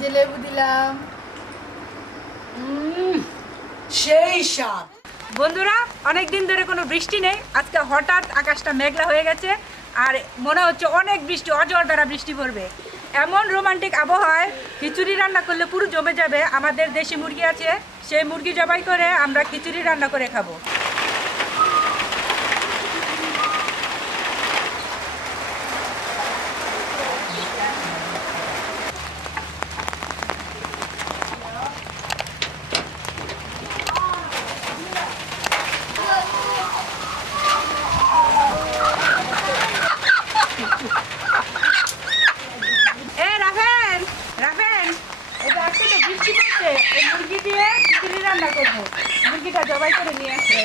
যে লেবু দিলাম, সেই স্বাদ। বন্ধুরা, অনেকদিন ধরে কোনো বৃষ্টি নেই, আজকে হঠাৎ আকাশটা মেঘলা হয়ে গেছে আর মনে হচ্ছে অনেক বৃষ্টি, অজর দ্বারা বৃষ্টি পড়বে। এমন রোমান্টিক আবহাওয়ায় খিচুড়ি রান্না করলে পুরো জমে যাবে। আমাদের দেশি মুরগি আছে, সেই মুরগি জবাই করে আমরা খিচুড়ি রান্না করে খাবো। মুরগি দিয়ে খিচুড়ি রান্না করবো, মুরগিটা জবাই করে নিয়ে আসে।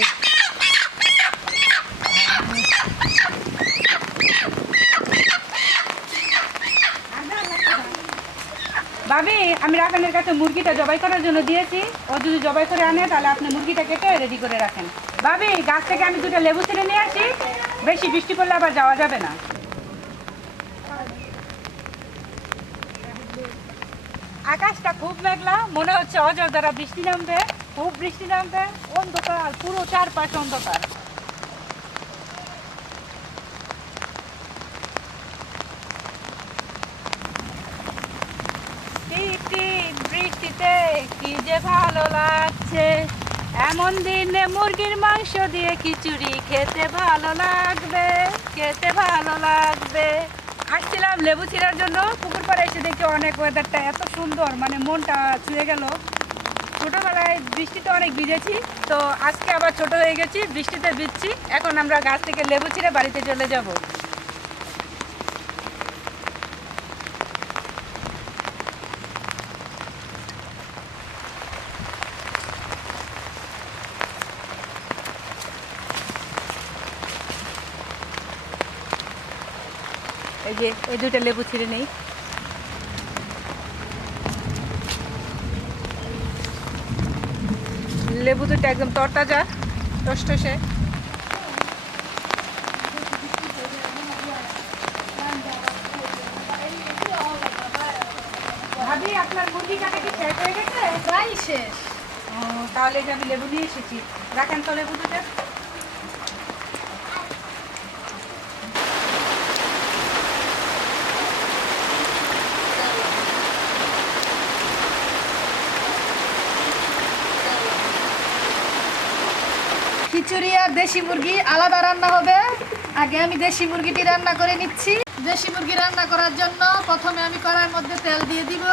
ভাবি, আমি রাখানের কাছে মুরগিটা জবাই করার জন্য দিয়েছি, ও যদি জবাই করে আনে তাহলে আপনি মুরগিটা কেটে রেডি করে রাখেন। ভাবি, গাছ থেকে আমি দুটো লেবু ছিঁড়ে নিয়ে আসি, বেশি বৃষ্টি পড়লে আবার যাওয়া যাবে না। আকাশটা খুব মেঘলা, মনে হচ্ছে অজর দ্বারা বৃষ্টি নামবে, খুব বৃষ্টি নামবে। অন্ধকার, পুরো চারপাশ অন্ধকার। বৃষ্টিতে কি যে ভালো লাগছে, এমন দিনে মুরগির মাংস দিয়ে খিচুড়ি খেতে ভালো লাগবে, খেতে ভালো লাগবে। আসছিলাম লেবু ছিঁড়ার জন্য, পুকুর পাড়ে এসে দেখি অনেক ওয়েদারটা এত সুন্দর, মানে মনটা ছুঁয়ে গেল। ছোটোবেলায় বৃষ্টিতে অনেক ভিজেছি, তো আজকে আবার ছোট হয়ে গেছি, বৃষ্টিতে ভিজছি। এখন আমরা গাছ থেকে লেবু ছিঁড়ে বাড়িতে চলে যাব। এই যে এই দুইটা লেবু ছিঁড়ে নেই। লেবু দুটো একদম তরতাজা, টসটসে। ভাবি, আপনার মুরগি কাটা কি শেষ হয়ে গেছে? প্রায় শেষ। তাহলে যে আমি লেবু নিয়ে এসেছি, রাখেন তো লেবু দুটো। খিচুড়ি আর দেশি মুরগি আলাদা রান্না হবে। আগে আমি দেশি মুরগিটি রান্না করে নিচ্ছি। দেশি মুরগি রান্না করার জন্য প্রথমে আমি কড়াইয়ের মধ্যে তেল দিয়ে দিব।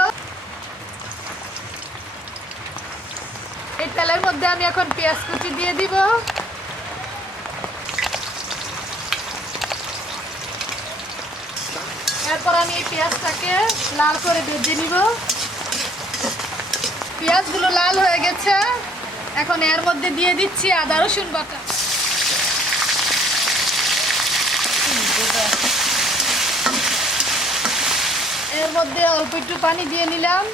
এই তেলের মধ্যে আমি এখন পেঁয়াজ কুচি দিয়ে দিব। এরপর আমি এই পেঁয়াজটাকে লাল করে ভেজে নিব। পেঁয়াজগুলো লাল হয়ে গেছে, এখন এর মধ্যে দিয়ে দিচ্ছি আদা রসুন বাটা। এর মধ্যে অল্প একটু পানি দিয়ে নিলাম।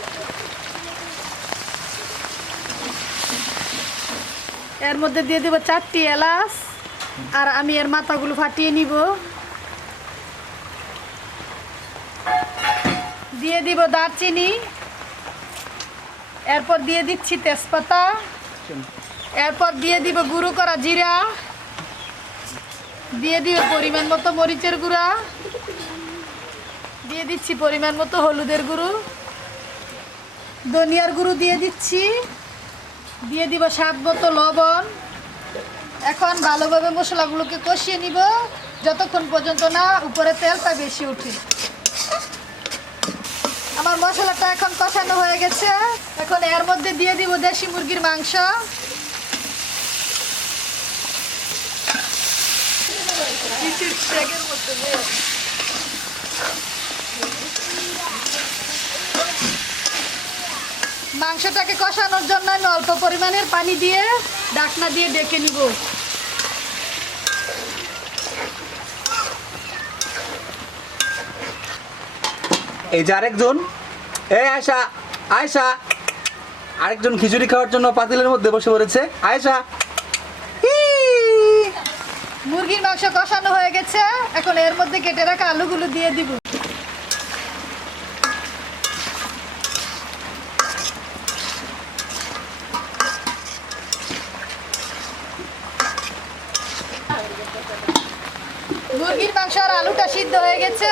এর মধ্যে দিয়ে দিব 4টি এলাচ, আর আমি এর মাথাগুলো ফাটিয়ে নিব। দিয়ে দিব দারচিনি, এরপর দিয়ে দিচ্ছি তেজপাতা, এরপর দিয়ে দিব গুঁড়ো করা জিরা, দিয়ে দিব পরিমাণ মতো মরিচের গুঁড়া, দিয়ে দিচ্ছি পরিমাণ মতো হলুদের গুঁড়ো, ধনিয়ার গুঁড়ো দিয়ে দিচ্ছি, দিয়ে দিব স্বাদ মতো লবণ। এখন ভালোভাবে মশলাগুলোকে কষিয়ে নিব যতক্ষণ পর্যন্ত না উপরে তেলটা বেশি ওঠে। আমার মশলাটা এখন কষানো হয়ে গেছে, এখন এর মধ্যে দিয়ে দিব দেশি মুরগির মাংস। মাংসটাকে কষানোর জন্য আমি অল্প পরিমাণের পানি দিয়ে ঢাকনা দিয়ে ডেকে নিব। এই যে আরেকজন, এই আয়শা, আয়শা আরেকজন খিচুড়ি খাওয়ার জন্য পাতিলের মধ্যে বসে পড়েছে। আয়শা, মুরগির মাংস কষানো হয়ে গেছে, এখন এর মধ্যে কেটে রাখা আলুগুলো দিয়ে দিব। মুরগির মাংস আর আলুটা সিদ্ধ হয়ে গেছে।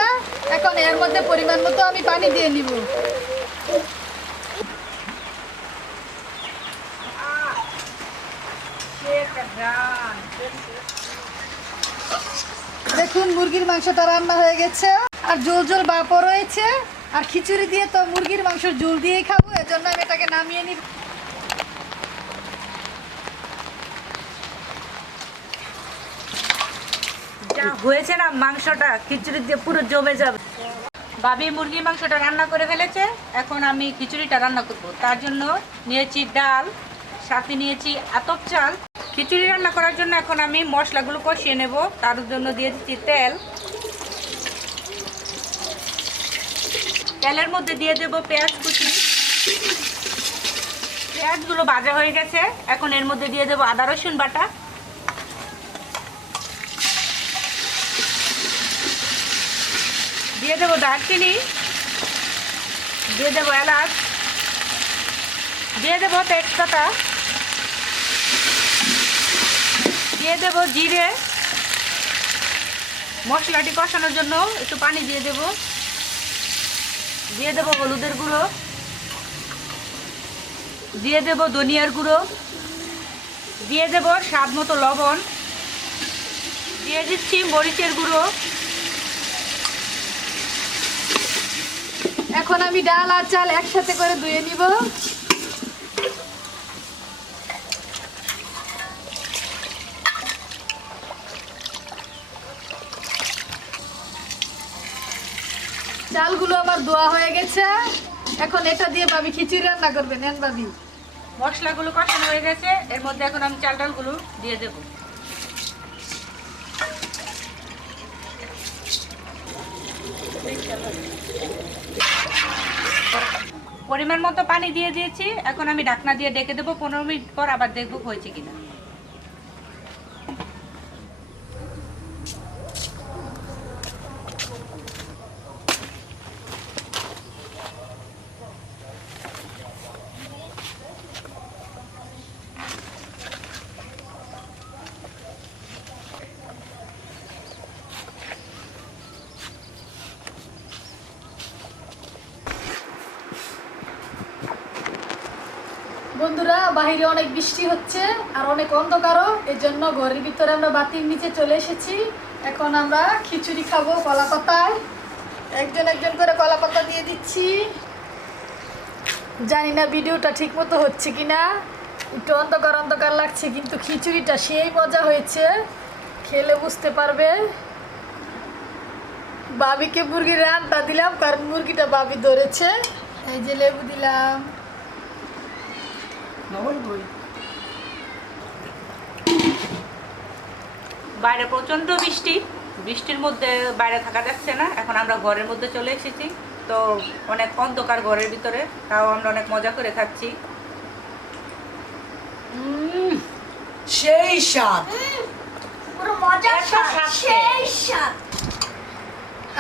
এখন এর মধ্যে পরিমাণ মতো আমি পানি দিয়ে নিব। দেখুন মুরগির মাংসটা রান্না হয়ে গেছে, আর ঝোল ঝোল ভাপও রয়েছে। আর খিচুড়ি দিয়ে তো মুরগির মাংসের ঝোল দিয়েই খাবো, এজন্য আমি এটাকে নামিয়ে নিব। যা হয়েছে না, মাংসটা খিচুড়ি দিয়ে পুরো জমে যাবে। ভাবি মুরগির মাংসটা রান্না করে ফেলেছে, এখন আমি খিচুড়িটা রান্না করব। তার জন্য নিয়েছি ডাল, সাথে নিয়েছি আতপ চাল। খিচুড়ি রান্না করার জন্য এখন আমি মশলাগুলো কষিয়ে নেব। তার জন্য দিয়ে দিচ্ছি তেল। তেলের মধ্যে দিয়ে দেব পেঁয়াজ কুচি। পেঁয়াজগুলো ভাজা হয়ে গেছে, এখন এর মধ্যে দিয়ে দেব আদা রসুন বাটা। দিয়ে দেবো দারচিনি, দিয়ে দেবো এলাচ, দিয়ে দেবো তেজপাতা, দিয়ে দেবো জিরে। মশলাটি কষানোর জন্য একটু পানি দিয়ে দেবো। দিয়ে দেবো হলুদের গুঁড়ো, দিয়ে দেবো ধনিয়ার গুঁড়ো, দিয়ে দেবো স্বাদ মতো লবণ, দিয়ে দিচ্ছি মরিচের গুঁড়ো। এখন আমি ডাল আর চাল একসাথে করে ধুয়ে নিব। চালগুলো আমার ধোয়া হয়ে গেছে, এখন এটা দিয়ে ভাবি খিচুড়ি রান্না করবেন। নেন ভাবি। মশলাগুলো কষানো হয়ে গেছে, এর মধ্যে এখন আমি চাল ডালগুলো দিয়ে দেবো। পরিমাণ মতো পানি দিয়ে দিয়েছি, এখন আমি ঢাকনা দিয়ে ডেকে দেবো। 15 মিনিট পর আবার দেখবো হয়েছে কিনা। বন্ধুরা, বাইরে অনেক বৃষ্টি হচ্ছে আর অনেক অন্ধকারও, এর জন্য ঘরের ভিতরে আমরা বাতির নিচে চলে এসেছি। এখন আমরা খিচুড়ি খাবো কলা পাতায়। একজন একজন করে কলা পাতা দিয়ে দিচ্ছি। জানি না ভিডিওটা ঠিক মতো হচ্ছে কিনা, একটু অন্ধকার অন্ধকার লাগছে, কিন্তু খিচুড়িটা সেই মজা হয়েছে, খেলে বুঝতে পারবে। বাবিকে মুরগির রানটা দিলাম, কারণ মুরগিটা বাবি ধরেছে। এই যে লেবু দিলাম। বাইরে প্রচন্ড বৃষ্টি, বৃষ্টির মধ্যে বাইরে থাকা যাচ্ছে না। এখন আমরা ঘরের মধ্যে চলে এসেছি, তো অনেক অন্ধকার ঘরের ভিতরে, তাও আমরা অনেক মজা করে খাচ্ছি। সেই স্বাদ। পুরো মজার এত স্বাদ, স্বাদ। সেই স্বাদ।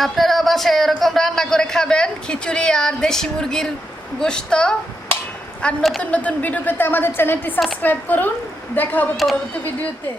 আপনারা বাসায় এরকম রান্না করে খাবেন, খিচুড়ি আর দেশি মুরগির গোশত। আর নতুন নতুন ভিডিও পেতে আমাদের চ্যানেলটি সাবস্ক্রাইব করুন। দেখা হবে পরবর্তী ভিডিওতে।